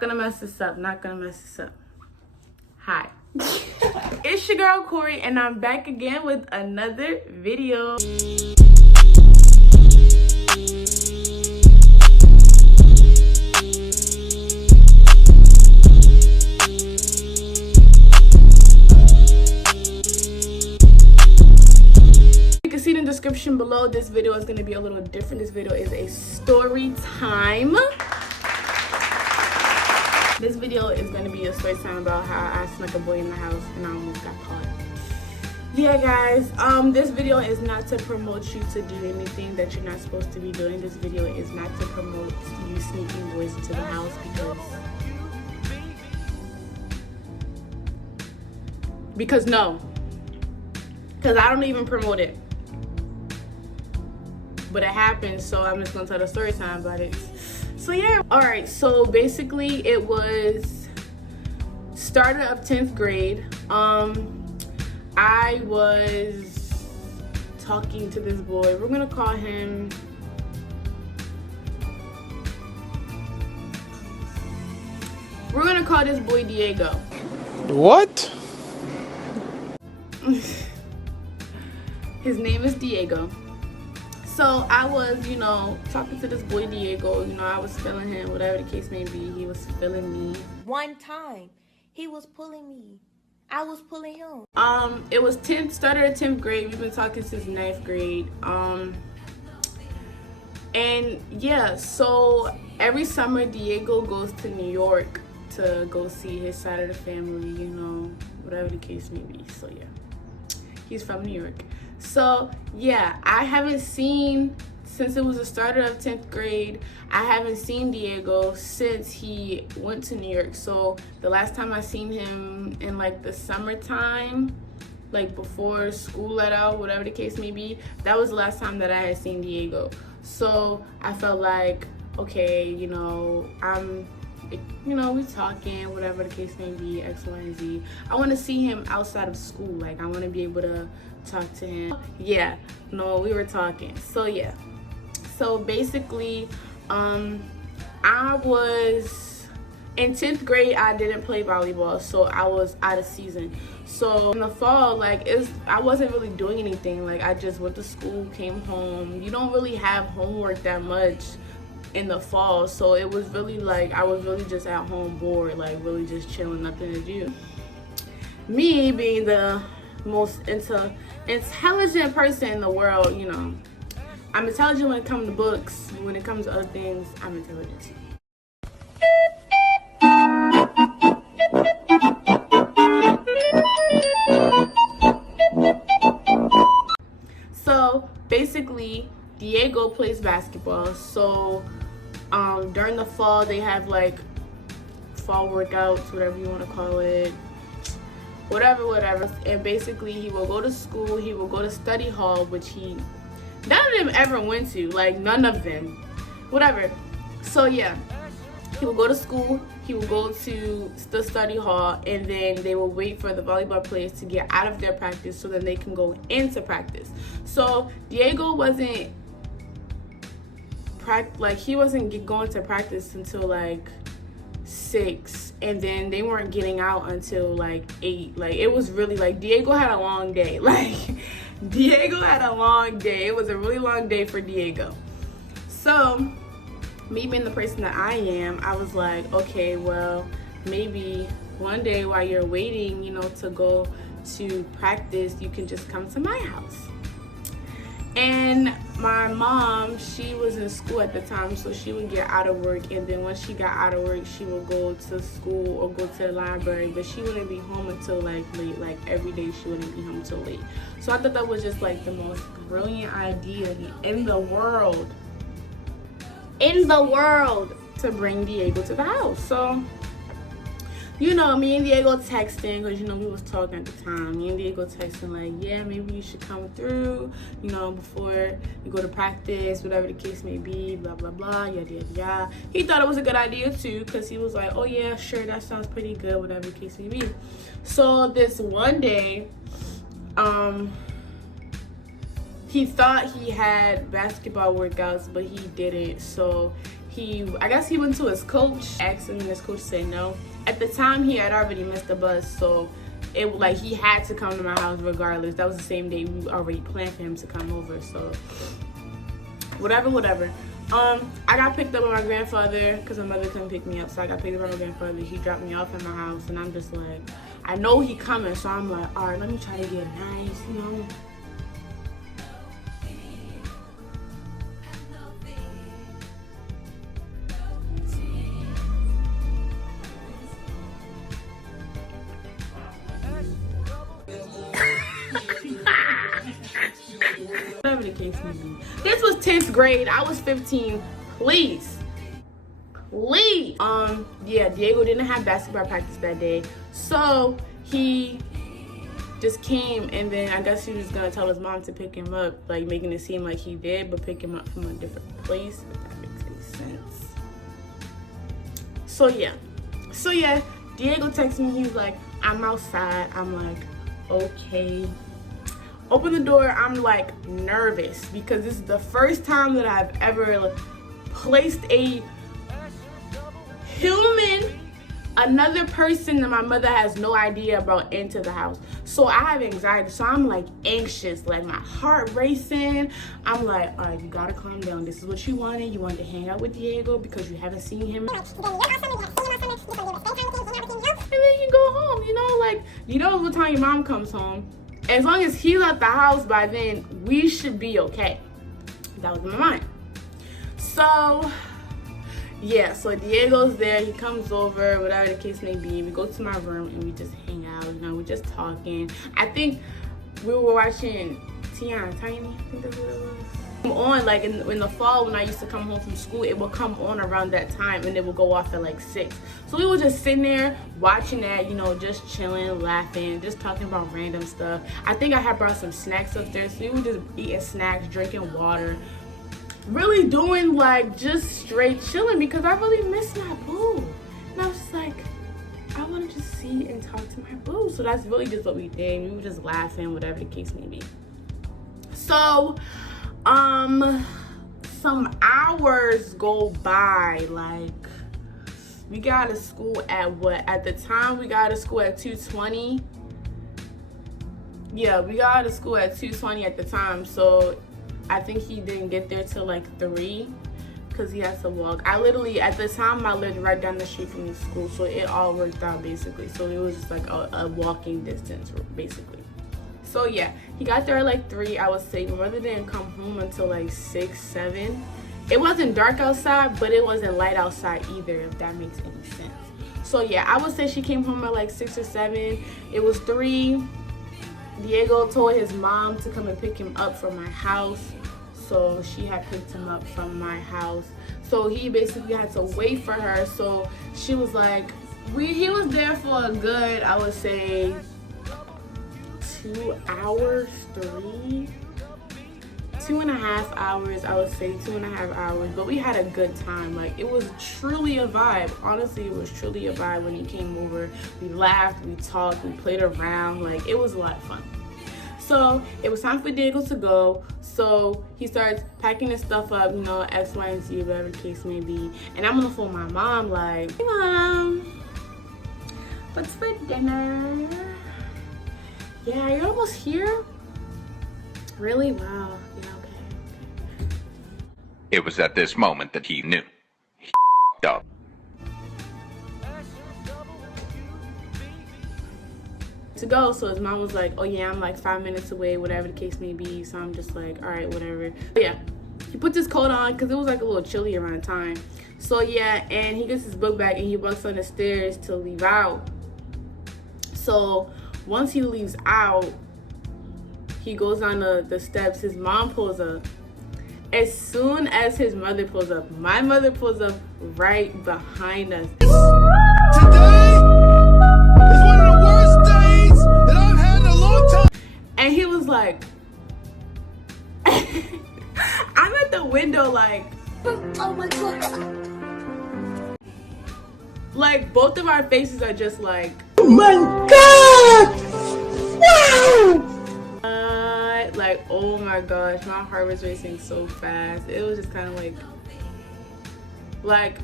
Not gonna mess this up. Hi. It's your girl Corey, and I'm back again with another video. You can see in the description below, this video is going to be a little different. This video is a story time. This video is going to be a story time about how I snuck a boy in the house and I almost got caught. Yeah, guys, this video is not to promote you to do anything that you're not supposed to be doing. This video is not to promote you sneaking boys into the house because no. Because I don't even promote it. But it happened, so I'm just gonna tell the story time about it. So yeah, all right, so basically it was started of 10th grade. I was talking to this boy. We're gonna call him, this boy Diego. What? His name is Diego. So I was, talking to this boy Diego. I was feeling him, whatever the case may be. He was feeling me. One time, he was pulling me. I was pulling him. It was started at 10th grade. We've been talking since 9th grade. And yeah, so every summer Diego goes to New York to go see his side of the family, whatever the case may be. So yeah, he's from New York. So yeah, I haven't seen, since it was the start of 10th grade, I haven't seen Diego since he went to New York. So the last time I seen him in like the summertime, like before school let out, whatever the case may be, that was the last time that I had seen Diego. So I felt like, okay, we talking, whatever the case may be, X, Y, and Z. I want to see him outside of school. Like, I want to be able to talk to him. Yeah, no, we were talking. So yeah. So basically, I was in 10th grade. I didn't play volleyball, so I was out of season. So in the fall, I wasn't really doing anything. Like, I just went to school, came home. You don't really have homework that much in the fall, so it was really like I was really just at home bored, like really just chilling, nothing to do. Me being the most intelligent person in the world, I'm intelligent when it comes to books. When it comes to other things, I'm intelligent too. So basically, Diego plays basketball. So during the fall, they have like fall workouts, whatever you want to call it, whatever. And basically, he will go to school. He will go to study hall, which none of them ever went to. Like, none of them, whatever. So yeah, he will go to school. He will go to the study hall, and then they will wait for the volleyball players to get out of their practice so that they can go into practice. So Diego wasn't going to practice until like 6, and then they weren't getting out until like 8. Like, it was really like Diego had a long day. Like, Diego had a long day. It was a really long day for Diego. So me being the person that I am, I was like, okay, well, maybe one day while you're waiting, to go to practice, you can just come to my house. And my mom, she was in school at the time, so she would get out of work, and then once she got out of work, she would go to school or go to the library, but she wouldn't be home until like late. Like, every day she wouldn't be home until late. So I thought that was just like the most brilliant idea in the world to bring Diego to the house. So me and Diego texting, because we was talking at the time. Me and Diego texting like, yeah, maybe you should come through, before you go to practice, whatever the case may be, blah blah blah, yada yada yada. He thought it was a good idea too, because he was like, oh yeah, sure, that sounds pretty good, whatever the case may be. So this one day, he thought he had basketball workouts, but he didn't. So I guess he went to his coach, asked him, and his coach said no. At the time, he had already missed the bus, so he had to come to my house regardless. That was the same day we already planned for him to come over, so whatever. I got picked up by my grandfather because my mother couldn't pick me up, so I got picked up by my grandfather. He dropped me off at my house, and I'm just like, I know he coming, so I'm like, all right, let me try to get nice, you know. Whatever the case may be. This was 10th grade. I was 15. Please. Yeah, Diego didn't have basketball practice that day. So he just came, and then I guess he was gonna tell his mom to pick him up, like making it seem like he did, but pick him up from a different place, if that makes any sense. So yeah, Diego texts me, he's like, I'm outside. I'm like, okay. Open the door, I'm like nervous because this is the first time that I've ever placed a human, another person that my mother has no idea about, into the house. So I have anxiety, so I'm like anxious, like my heart racing. I'm like, all right, you gotta calm down. This is what you wanted. You wanted to hang out with Diego because you haven't seen him. And then you go home, you know, like, you know what time your mom comes home. As long as he's at the house by then, we should be okay. That was in my mind. So, yeah, so Diego's there. He comes over, whatever the case may be. We go to my room and we just hang out, you know, we're just talking. I think we were watching Tiny, I think that's what it was. On like in the fall when I used to come home from school, it would come on around that time and it would go off at like 6. So we were just sitting there watching that, you know, just chilling, laughing, just talking about random stuff. I think I had brought some snacks upstairs, so we were just eating snacks, drinking water, really doing like just straight chilling because I really miss my boo. And I was just like, I want to just see and talk to my boo. So that's really just what we did. We were just laughing, whatever the case may be. So some hours go by. Like, we got out of school at what? At the time, we got out of school at 2:20. Yeah, we got out of school at 2:20 at the time. So I think he didn't get there till like 3 because he has to walk. I literally, at the time, I lived right down the street from the school. So it all worked out basically. So it was just like a walking distance basically. So yeah, he got there at like 3. I would say my mother didn't come home until like 6, 7. It wasn't dark outside, but it wasn't light outside either, if that makes any sense. So yeah, I would say she came home at like 6 or 7. It was 3. Diego told his mom to come and pick him up from my house. So she had picked him up from my house. So he basically had to wait for her. So she was like, he was there for a good, I would say, 2 hours, 3, 2.5 hours, I would say 2.5 hours, but we had a good time. Like, it was truly a vibe. Honestly, it was truly a vibe when he came over. We laughed, we talked, we played around. Like, it was a lot of fun. So it was time for Diego to go. So he starts packing his stuff up, you know, X, Y, and Z, whatever the case may be. And I'm gonna phone my mom like, hey mom, what's for dinner? Yeah, you're almost here? Really? Wow. Yeah, okay. It was at this moment that he knew. He up. To go, so his mom was like, oh yeah, I'm like 5 minutes away, whatever the case may be. So I'm just like, all right, whatever. But yeah, he puts his coat on because it was like a little chilly around the time. So yeah, and he gets his book bag and he walks on the stairs to leave out. So once he leaves out, he goes on the steps. His mom pulls up. As soon as his mother pulls up, my mother pulls up right behind us. Today is one of the worst days that I've had in a long time. And he was like, I'm at the window like, oh my God. Like, both of our faces are just like, oh my God! Wow! Like, oh my gosh, my heart was racing so fast. It was just kind of like, Like,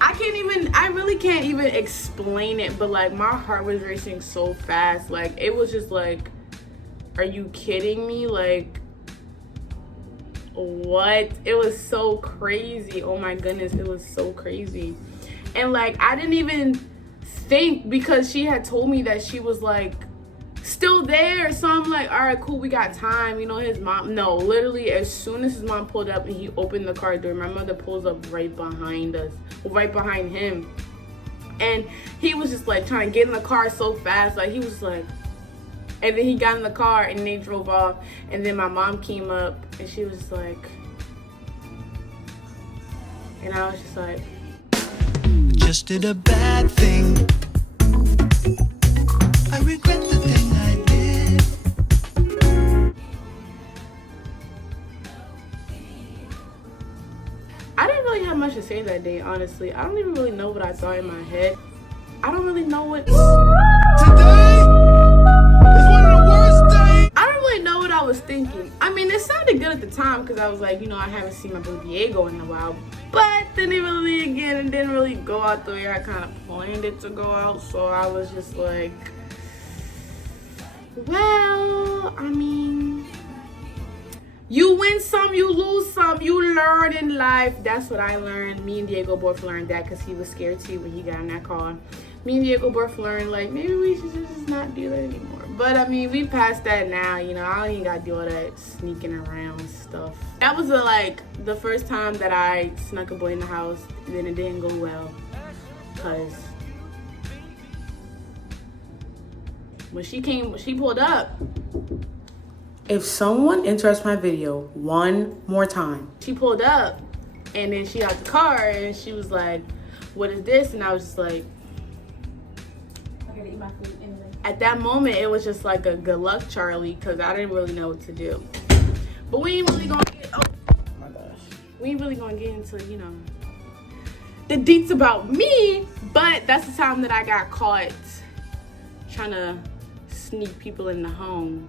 I really can't even explain it, but like my heart was racing so fast. Like, it was just like, are you kidding me? Like, what? It was so crazy. Oh my goodness, it was so crazy. And like, I didn't even think, because she had told me that she was like still there, so I'm like, all right, cool, we got time, you know. His mom, no, literally as soon as his mom pulled up and he opened the car door, my mother pulls up right behind us, right behind him, and he was just like trying to get in the car so fast, like he was like, and then he got in the car and they drove off, and then my mom came up and she was like, and I was just like, Just did a bad thing. I regret the thing I did. I didn't really have much to say that day, honestly. I don't even really know what I thought in my head. I don't really know what... Today is one of the worst days. I don't really know what I was thinking. I mean, it sounded good at the time because I was like, you know, I haven't seen my boy Diego in a while. But then it really, again, it didn't really go out the way I kind of planned it to go out. So I was just like, well, I mean, you win some, you lose some, you learn in life. That's what I learned. Me and Diego both learned that because he was scared too when he got in that car. Me and Diego both learned, like, maybe we should just not do that anymore. But I mean, we passed that now, you know. I don't even gotta do all that sneaking around stuff. That was the first time that I snuck a boy in the house, and then it didn't go well. Cause when she pulled up. If someone interrupts my video one more time, she pulled up and then she got the car and she was like, what is this? And I was just like, I gotta eat my food anyway. At that moment, it was just like a good luck, Charlie, because I didn't really know what to do. But we ain't really gonna get, oh my gosh. We ain't really gonna get into, you know, the deets about me, but that's the time that I got caught trying to sneak people in the home.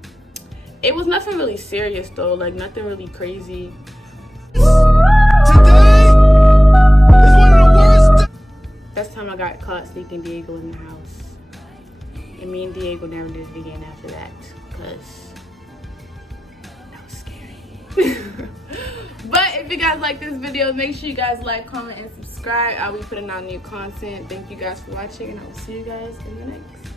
It was nothing really serious though, like nothing really crazy. Today is one of the worst days. That's the time I got caught sneaking Diego in the house. And me and Diego never did it again after that, because that was scary. But if you guys like this video, make sure you guys like, comment, and subscribe. I'll be putting out new content. Thank you guys for watching, and I will see you guys in the next.